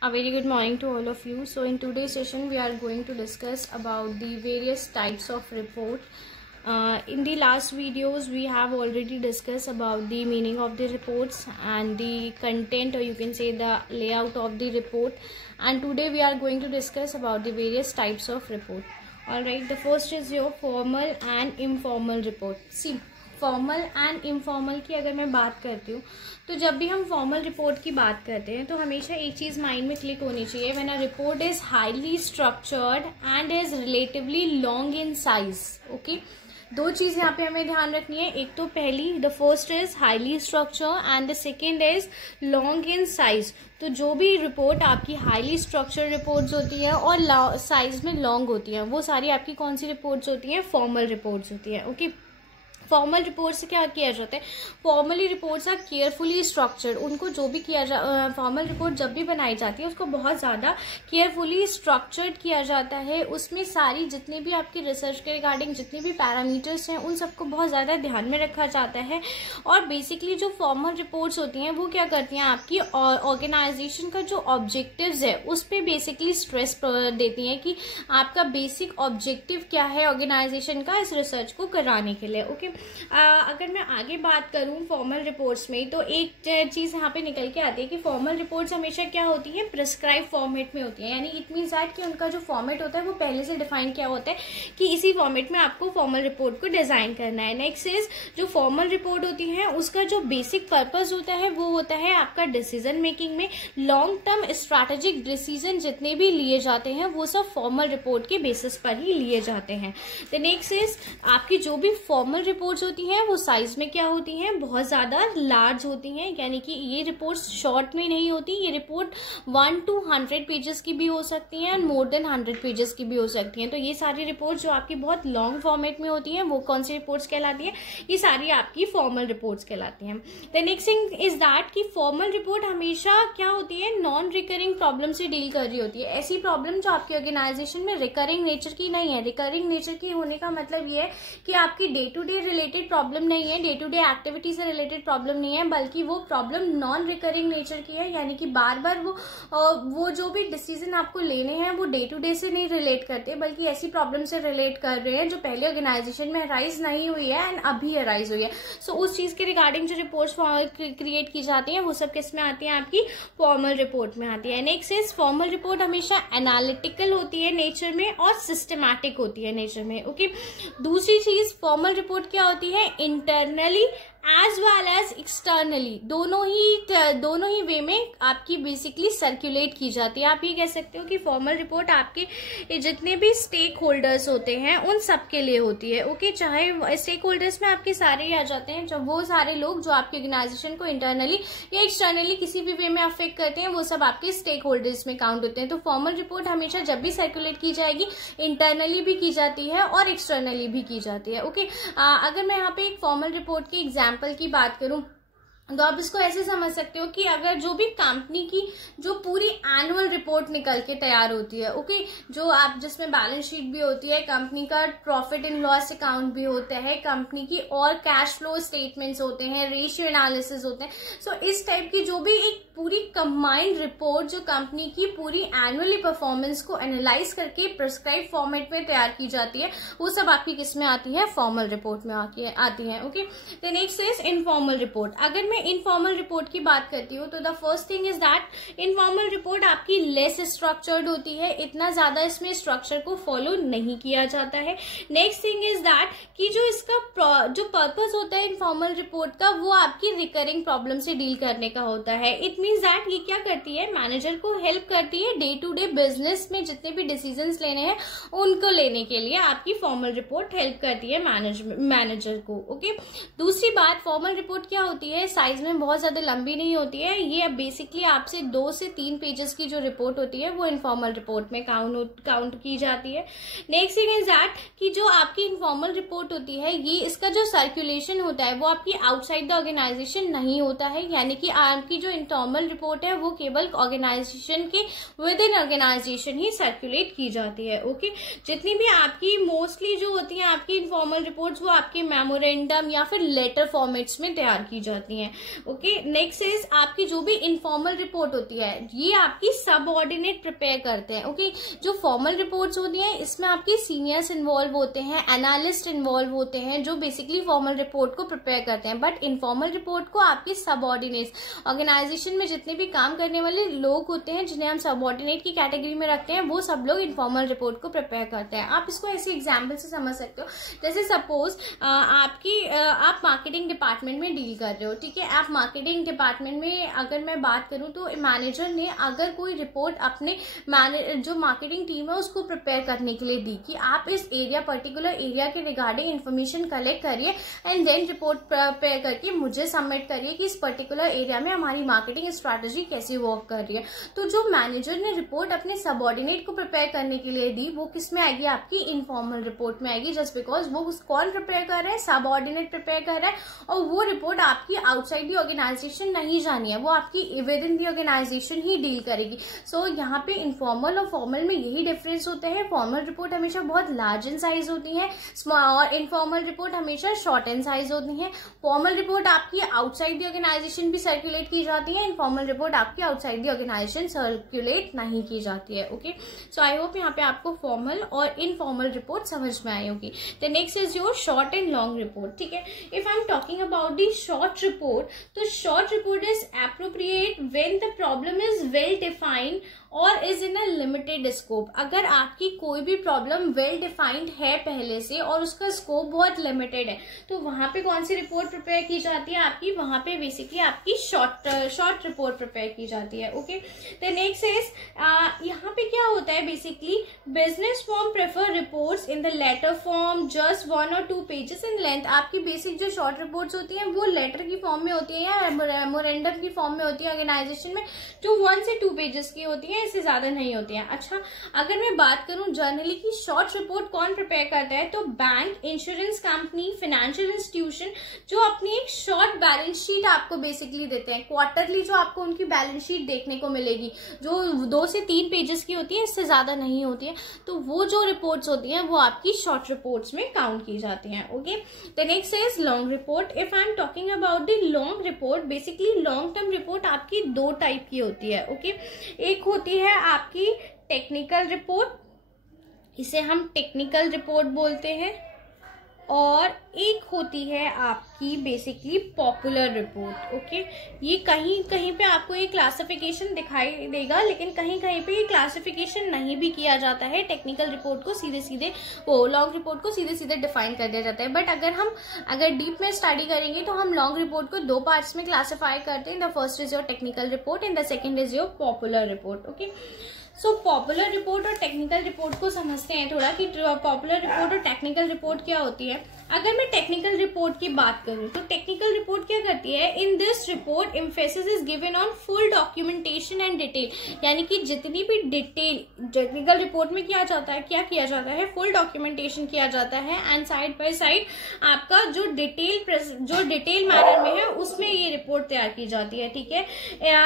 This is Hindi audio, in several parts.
A very good morning to all of you. So in today's session we are going to discuss about the various types of report. In the last videos we have already discussed about the meaning of the reports and the content, or you can say the layout of the report, and today we are going to discuss about the various types of report. Alright, the first is your formal and informal report. See, formal and informal की अगर मैं बात करती हूँ तो जब भी हम फॉर्मल रिपोर्ट की बात करते हैं तो हमेशा एक चीज़ माइंड में क्लिक होनी चाहिए, when a report is highly structured and is relatively long in size. Okay, दो चीज़ यहाँ पे हमें ध्यान रखनी है. एक तो पहली, the first is highly structure and the second is long in size. तो जो भी रिपोर्ट आपकी हाईली स्ट्रक्चर्ड रिपोर्ट्स होती है और साइज में लॉन्ग होती हैं, वो सारी आपकी कौन सी रिपोर्ट्स होती हैं? फॉर्मल रिपोर्ट्स होती हैं. ओके, फॉर्मल रिपोर्ट से क्या किया जाता है? Formally reports are carefully structured. उनको जो भी फॉर्मल रिपोर्ट जब भी बनाई जाती है उसको बहुत ज़्यादा केयरफुली स्ट्रक्चर्ड किया जाता है. उसमें सारी जितनी भी आपकी रिसर्च के रिगार्डिंग जितने भी पैरामीटर्स हैं उन सबको बहुत ज़्यादा ध्यान में रखा जाता है. और बेसिकली जो फॉर्मल रिपोर्ट्स होती हैं वो क्या करती हैं, आपकी ऑर्गेनाइजेशन का जो ऑब्जेक्टिव्स है उस पर बेसिकली स्ट्रेस देती हैं कि आपका बेसिक ऑब्जेक्टिव क्या है ऑर्गेनाइजेशन का इस रिसर्च को कराने के लिए. ओके, अगर मैं आगे बात करूं फॉर्मल रिपोर्ट्स में तो एक चीज यहाँ पे निकल के आती है कि फॉर्मल रिपोर्ट्स हमेशा क्या होती है? प्रिस्क्राइब फॉर्मेट में होती है. यानी इट मींस दैट कि उनका जो फॉर्मेट होता है वो पहले से डिफाइन किया होता है कि इसी फॉर्मेट में आपको फॉर्मल रिपोर्ट को डिजाइन करना है. नेक्स्ट इज जो फॉर्मल रिपोर्ट होती है उसका जो बेसिक पर्पज होता है वो होता है आपका डिसीजन मेकिंग में लॉन्ग टर्म स्ट्रैटेजिक डिसीजन जितने भी लिए जाते हैं वो सब फॉर्मल रिपोर्ट के बेसिस पर ही लिए जाते हैं. द नेक्स्ट इज आपकी जो भी फॉर्मल रिपोर्ट्स होती हैं वो साइज में क्या होती हैं? बहुत ज्यादा लार्ज होती हैं. यानी कि ये रिपोर्ट्स शॉर्ट में नहीं होती. ये रिपोर्ट 1 to 100 पेजेस की भी हो सकती हैं और मोर देन 100 पेजेस की भी हो सकती हैं. तो ये सारी रिपोर्ट्स जो आपकी बहुत लॉन्ग फॉर्मेट में होती हैं वो कौन सी रिपोर्ट्स कहलाती हैं? ये सारी आपकी फॉर्मल रिपोर्ट्स कहलाती हैं. The next thing is that कि फॉर्मल रिपोर्ट हमेशा क्या होती है? नॉन रिकरिंग प्रॉब्लम से डील कर रही होती है. ऐसी प्रॉब्लम जो आपकी ऑर्गेनाइजेशन में रिकरिंग नेचर की नहीं है. रिकरिंग नेचर की होने का मतलब ये है कि आपकी day to day related problem नहीं है, डे टू डे एक्टिविटी से रिलेटेड प्रॉब्लम नहीं है, बल्कि वो प्रॉब्लम नॉन रिकरिंग नेचर की है. यानी कि बार बार वो जो भी डिसीजन आपको लेने हैं वो डे टू डे से नहीं रिलेट करते, बल्कि ऐसी प्रॉब्लम से रिलेट कर रहे हैं जो पहले ऑर्गेनाइजेशन में अराइज नहीं हुई है एंड अभी अराइज हुई है. सो उस चीज के रिगार्डिंग जो रिपोर्ट्स क्रिएट की जाती हैं वो सब किस में आती है? आपकी फॉर्मल रिपोर्ट में आती है. नेक्स्ट इज फॉर्मल रिपोर्ट हमेशा एनालिटिकल होती है नेचर में और सिस्टमैटिक होती है नेचर में. ओके, दूसरी चीज फॉर्मल रिपोर्ट क्या होती है? Internally as well as externally दोनों ही वे में आपकी बेसिकली सर्कुलेट की जाती है. आप ये कह सकते हो कि फॉर्मल रिपोर्ट आपके जितने भी स्टेक होल्डर्स होते हैं उन सब के लिए होती है. ओके, चाहे स्टेक होल्डर्स में आपके सारे ही आ जाते हैं, जब वो सारे लोग जो आपके ऑर्गेनाइजेशन को इंटरनली या एक्सटर्नली किसी भी वे में अफेक्ट करते हैं वो सब आपके स्टेक होल्डर्स में काउंट होते हैं. तो फॉर्मल रिपोर्ट हमेशा जब भी सर्कुलेट की जाएगी इंटरनली भी की जाती है और एक्सटर्नली भी की जाती है. ओके, अगर मैं यहाँ पे एक फॉर्मल रिपोर्ट की एग्जाम्पल की बात करूं तो आप इसको ऐसे समझ सकते हो कि अगर जो भी कंपनी की जो पूरी एनुअल रिपोर्ट निकल के तैयार होती है, ओके, जो आप जिसमें बैलेंस शीट भी होती है, कंपनी का प्रॉफिट एंड लॉस अकाउंट भी होता है, कंपनी की और कैश फ्लो स्टेटमेंट्स होते हैं, रेशियो एनालिसिस होते हैं. सो इस टाइप की जो भी एक पूरी कंबाइंड रिपोर्ट जो कंपनी की पूरी एनुअली परफॉर्मेंस को एनालाइज करके प्रिस्क्राइब फॉर्मेट में तैयार की जाती है वो सब आपकी किस में आती है? फॉर्मल रिपोर्ट में आती है. Okay, the next is informal report. अगर मैं इनफॉर्मल रिपोर्ट की बात करती हूँ तो the first thing is that informal report आपकी लेस स्ट्रक्चर्ड होती है. इतना ज्यादा इसमें स्ट्रक्चर को फॉलो नहीं किया जाता है. नेक्स्ट थिंग इज दैट कि जो इसका जो पर्पस होता है इनफॉर्मल रिपोर्ट का वो आपकी रिकरिंग प्रॉब्लम से डील करने का होता है. इट मीन्स दैट ये क्या करती है? मैनेजर को हेल्प करती है डे टू डे बिजनेस में जितने भी डिसीजंस लेने हैं उनको लेने के लिए आपकी फॉर्मल रिपोर्ट हेल्प करती है मैनेजर को. ओके, दूसरी बात, फॉर्मल रिपोर्ट क्या होती है? साइज में बहुत ज्यादा लंबी नहीं होती है. ये अब बेसिकली आपसे 2 से 3 पेजेस की जो रिपोर्ट होती है वो इनफॉर्मल रिपोर्ट में काउंट की जाती है. नेक्स्ट थिंग इज दैट कि जो आपकी इनफॉर्मल रिपोर्ट होती है ये इसका जो सर्कुलेशन होता है वो आपकी आउटसाइड द ऑर्गेनाइजेशन नहीं होता है. यानी कि आपकी जो इनफॉर्मल रिपोर्ट है वो केवल ऑर्गेनाइजेशन के विद इन ऑर्गेनाइजेशन ही सर्कुलेट की जाती है. ओके, जितनी भी आपकी मोस्टली जो होती है आपकी इनफॉर्मल रिपोर्ट्स वो आपके मेमोरेंडम या फिर लेटर फॉर्मेट्स में तैयार की जाती हैं. ओके, नेक्स्ट इज आपकी जो भी इनफॉर्मल रिपोर्ट होती है ये आपकी सबऑर्डिनेट प्रिपेयर करते हैं। ओके, जो फॉर्मल रिपोर्ट्स होती हैं इसमें आपके सीनियर्स इन्वॉल्व होते हैं, एनालिस्ट इन्वॉल्व होते हैं जो बेसिकली फॉर्मल रिपोर्ट को प्रिपेयर करते हैं, बट इनफॉर्मल रिपोर्ट को आपकी सबऑर्डिनेट्स ऑर्गेनाइजेशन में जितने भी काम करने वाले लोग होते हैं जिन्हें हम सबऑर्डिनेट की कैटेगरी में रखते हैं वो सब लोग इनफॉर्मल रिपोर्ट को प्रिपेयर करते हैं। आप इसको ऐसे एग्जाम्पल से समझ सकते हो, जैसे सपोज आप मार्केटिंग डिपार्टमेंट में डील कर रहे हो, ठीक है। आप मार्केटिंग डिपार्टमेंट में अगर मैं बात करूं तो मैनेजर ने अगर कोई रिपोर्ट अपने जो मार्केटिंग टीम है उसको प्रिपेयर करने के लिए दी कि आप इस एरिया पर्टिकुलर एरिया के रिगार्डिंग इन्फॉर्मेशन कलेक्ट करिए एंड देन रिपोर्ट प्रिपेयर करके मुझे सबमिट करिए कि इस पर्टिकुलर एरिया में हमारी मार्केटिंग स्ट्रैटेजी कैसे वर्क कर रही है। तो जो मैनेजर ने रिपोर्ट अपने सबऑर्डिनेट को प्रिपेयर करने के लिए दी वो किस में आएगी, आपकी इनफॉर्मल रिपोर्ट में आएगी, जस्ट बिकॉज वो कौन प्रिपेयर कर रहा है, सबऑर्डिनेट प्रिपेयर कर रहा है और वो रिपोर्ट आपकी आउटसाइड दी ऑर्गेनाइजेशन नहीं जानी है, वो आपकी विद इन दी ऑर्गेनाइजेशन ही डील करेगी। सो यहाँ पे इनफॉर्मल और फॉर्मल में यही डिफरेंस होता है। फॉर्मल रिपोर्ट हमेशा बहुत लार्ज इन साइज होती है और इनफॉर्मल रिपोर्ट हमेशा शॉर्ट इन साइज होती है। फॉर्मल रिपोर्ट आपकी आउटसाइड दी ऑर्गेनाइजेशन भी सर्कुलेट की जाती है, इनफॉर्मल रिपोर्ट आपकी आउटसाइड दी ऑर्गेनाइजेशन सर्कुलेट नहीं की जाती है। ओके, सो आई होप यहाँ पे आपको फॉर्मल और इनफॉर्मल रिपोर्ट समझ में आई होगी। The next is your short and long report, ठीक है। If I am talking about the short report, तो short report is appropriate when the problem is well defined और is in a limited scope. अगर आपकी कोई भी प्रॉब्लम वेल डिफाइंड है पहले से और उसका स्कोप बहुत लिमिटेड है तो वहां पे कौन सी रिपोर्ट प्रिपेयर की जाती है, आपकी वहां पे बेसिकली आपकी शॉर्ट रिपोर्ट प्रिपेयर की जाती है। ओके, द नेक्स्ट इज यहाँ पे क्या होता है, basically business form prefer reports in the letter form just 1 or 2 pages in length. आपकी बेसिक जो शॉर्ट रिपोर्ट्स होती हैं वो लेटर की फॉर्म में होती है या मेमोरेंडम की फॉर्म में होती है ऑर्गेनाइजेशन में, जो 1 से 2 पेजेस की होती है, इससे ज्यादा नहीं होती है। अच्छा, अगर मैं बात करूं जनरली की शॉर्ट रिपोर्ट कौन प्रिपेयर करता है, तो bank, insurance company, financial institution जो अपनी एक शॉर्ट बैलेंस शीट आपको बेसिकली देते हैं, क्वार्टरली जो आपको उनकी बैलेंस शीट देखने को मिलेगी जो 2 से 3 पेजेस की होती है, इससे ज्यादा नहीं होती है, तो वो जो रिपोर्ट्स होती हैं वो आपकी शॉर्ट रिपोर्ट्स में काउंट की जाती हैं। Okay, the next is long report. If I am talking about the long report, basically long term report आपकी 2 टाइप की होती है। ओके, एक होती है आपकी टेक्निकल रिपोर्ट, इसे हम टेक्निकल रिपोर्ट बोलते हैं, और एक होती है आपकी बेसिकली पॉपुलर रिपोर्ट। ओके, ये कहीं कहीं पे आपको ये क्लासिफिकेशन दिखाई देगा लेकिन कहीं कहीं पे ये क्लासिफिकेशन नहीं भी किया जाता है। टेक्निकल रिपोर्ट को सीधे सीधे लॉन्ग रिपोर्ट को सीधे सीधे डिफाइन कर दिया जाता है, बट अगर डीप में स्टडी करेंगे तो हम लॉन्ग रिपोर्ट को 2 पार्ट्स में क्लासिफाई करते हैं। The first is your technical report and the second is your popular report. Okay, so popular report और टेक्निकल रिपोर्ट को समझते हैं थोड़ा कि पॉपुलर रिपोर्ट और टेक्निकल रिपोर्ट क्या होती है। अगर मैं टेक्निकल रिपोर्ट की बात करूं तो टेक्निकल रिपोर्ट क्या करती है, in this report emphasis is given on full documentation and detail, यानी कि जितनी भी डिटेल टेक्निकल रिपोर्ट में क्या किया जाता है फुल डॉक्यूमेंटेशन किया जाता है एंड साइड बाय साइड आपका जो डिटेल मैनर में है उसमें ये रिपोर्ट तैयार की जाती है, ठीक है।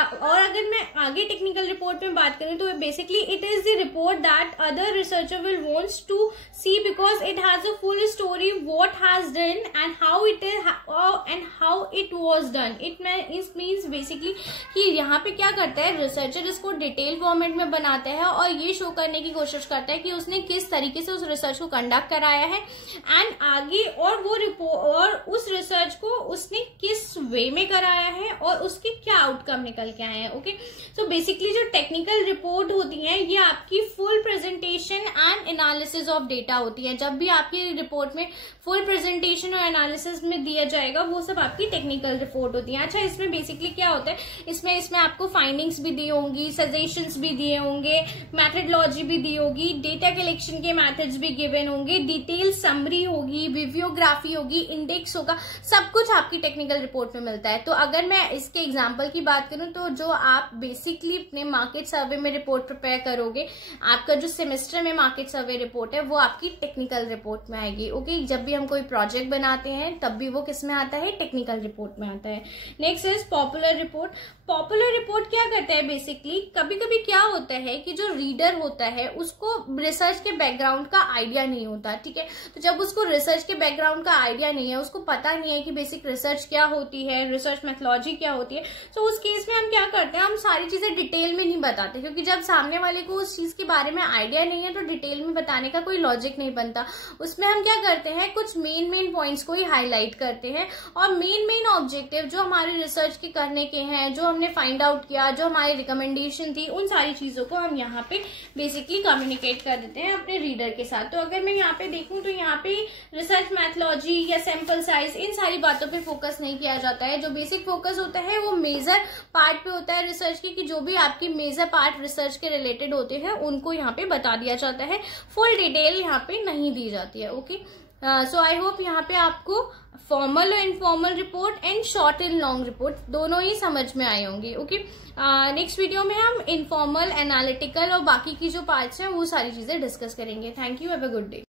और अगर मैं आगे टेक्निकल रिपोर्ट में बात करूं तो basically it is the report that other researcher will wants to see because it has a full story what has done and how it was done. It means basically कि यहाँ पे क्या करता है रिसर्चर इसको डिटेल फॉर्मेट में बनाता है और ये शो करने की कोशिश करता है कि उसने किस तरीके से उस रिसर्च को कंडक्ट कराया है एंड आगे और वो रिपोर्ट और उस रिसर्च को उसने किस वे में कराया है और उसके क्या आउटकम निकल के आए हैं। ओके, सो बेसिकली जो टेक्निकल रिपोर्ट होती है ये आपकी full presentation and analysis of data होती है। जब भी आपकी रिपोर्ट में फुल प्रेजेंटेशन और एनालिसिस में दिया जाएगा वो सब आपकी टेक्निकल रिपोर्ट होती है। अच्छा, इसमें बेसिकली क्या होता है, इसमें आपको फाइंडिंग्स भी दी होंगी, सजेशंस भी दिए होंगे, मेथडोलॉजी भी दी होगी, डेटा कलेक्शन के मेथड्स भी गिवन होंगे, डिटेल समरी होगी, बिब्लियोग्राफी होगी, इंडेक्स होगा, सब कुछ आपकी टेक्निकल रिपोर्ट में मिलता है। तो अगर मैं इसके एग्जाम्पल की बात करूं तो जो आप बेसिकली अपने मार्केट सर्वे में रिपोर्ट प्रिपेयर करोगे, आपका जो सेमेस्टर में मार्केट सर्वे रिपोर्ट है वो आपकी टेक्निकल रिपोर्ट में आएगी। ओके, जब भी हम कोई प्रोजेक्ट बनाते हैं तब भी वो किस में आता है, टेक्निकल रिपोर्ट में आता है। Next is popular report. Popular report क्या करता है बेसिकली, कभी कभी क्या होता है कि जो रीडर होता है उसको रिसर्च के बैकग्राउंड का आइडिया नहीं होता, ठीक है। तो जब उसको रिसर्च के बैकग्राउंड का आइडिया नहीं है, उसको पता नहीं है कि बेसिक रिसर्च क्या होती है, रिसर्च मेथोलॉजी क्या होती है, तो उस केस में हम क्या करते हैं, हम सारी चीजें डिटेल में नहीं बताते, क्योंकि जब सामने वाले को उस चीज के बारे में आइडिया नहीं है तो डिटेल में बताने का कोई लॉजिक नहीं बनता। उसमें हम क्या करते हैं, कुछ मेन पॉइंट्स को ही हाईलाइट करते हैं, और मेन ऑब्जेक्टिव जो हमारे रिसर्च के करने के हैं, जो हमने फाइंड आउट किया, जो हमारी रिकमेंडेशन थी, उन सारी चीजों को हम यहाँ पे बेसिकली कम्युनिकेट कर देते हैं अपने रीडर के साथ। तो अगर मैं यहाँ पे देखूं तो यहाँ पे रिसर्च मैथोलॉजी या सैंपल साइज, इन सारी बातों पे फोकस नहीं किया जाता है। जो बेसिक फोकस होता है वो मेजर पार्ट पे होता है रिसर्च के, कि जो भी आपकी मेजर पार्ट रिसर्च के रिलेटेड होते हैं उनको यहाँ पे बता दिया जाता है, फुल डिटेल यहाँ पे नहीं दी जाती है। ओके, सो आई होप यहाँ पे आपको फॉर्मल और informal report and short and long report दोनों ही समझ में आए होंगे। ओके, नेक्स्ट वीडियो में हम इनफॉर्मल, एनालिटिकल और बाकी की जो पार्ट्स हैं वो सारी चीजें डिस्कस करेंगे। Thank you, have a good day.